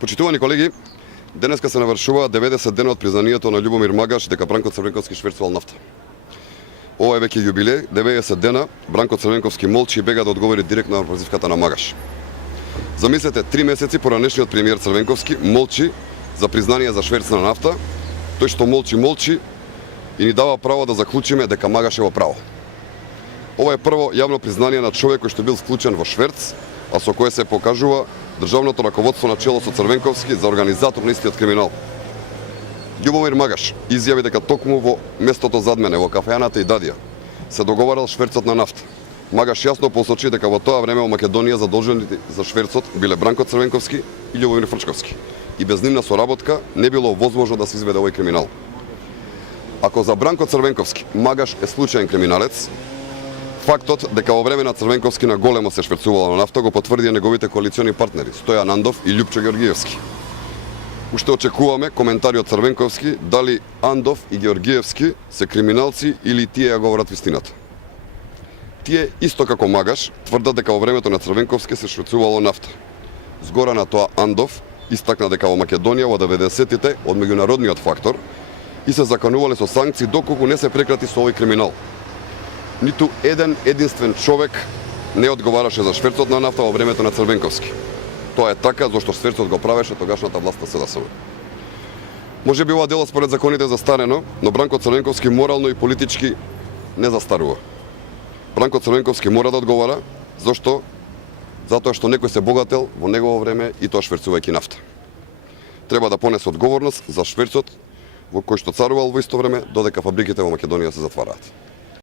Почитувани колеги, денеска се навршува 90 дена од признанието на Љубомир Магаш дека Бранко Црвенковски шверцувал нафта. Ова е веќе јубилеј, 90 дена Бранко Црвенковски молчи и бега да одговори директно на прозивката на Магаш. Замислете, 3 месеци поранешниот премиер Црвенковски молчи за признание за шверц на нафта. Тој што молчи и ни дава право да заклучиме дека Магаш е во право. Ова е прво јавно признание на човек кој што бил вклучен во шверц, а со кое се покажува државното раководство на чело со Црвенковски за организатор на истиот криминал. Љубомир Магаш изјави дека токму во местото зад мене, во кафејаната и Дадија, се договарал шверцот на нафта. Магаш јасно посочи дека во тоа време во Македонија задолжените за шверцот биле Бранко Црвенковски и Љубомир Фрчковски. И без нивна соработка не било возможно да се изведе овој криминал. Ако за Бранко Црвенковски Магаш е случаен криминалец, фактот дека во време на Црвенковски на големо се шверцувало на нафта го потврдија неговите коалициони партнери Стојан Андов и Љупчо Георгиевски. Уште очекуваме коментари од Црвенковски дали Андов и Георгиевски се криминалци или тие ја говорат вистината. Тие, исто како Магаш, тврдат дека во времето на Црвенковски се шверцувало нафта. Згора на тоа Андов истакна дека во Македонија во 90-тите од меѓународниот фактор и се заканувале со санкции доколку не се прекрати со овој криминал. Ниту единствен човек не одговараше за шверцот на нафта во времето на Црвенковски. Тоа е така зашто шверцот го правеше тогашната власт на СДСМ. Може би ова дело според законите застарено, но Бранко Црвенковски морално и политички не застарува. Бранко Црвенковски мора да одговара затоа што некој се богател во негово време и тоа шверцувајќи нафта. Треба да понесе одговорност за шверцот во кој што царувал во исто време додека фабриките во Македонија се затвараат.